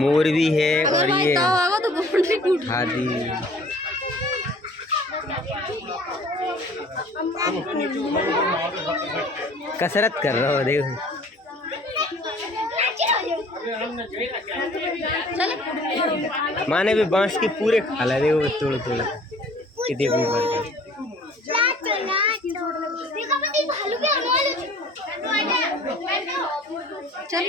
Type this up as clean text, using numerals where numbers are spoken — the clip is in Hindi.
मोर भी है और ये तो हाथी। कसरत कर रहा हो देखो। माँ ने भी बांस के पूरे खाला देखो तोड़ तोड़ कितने ऊपर। चल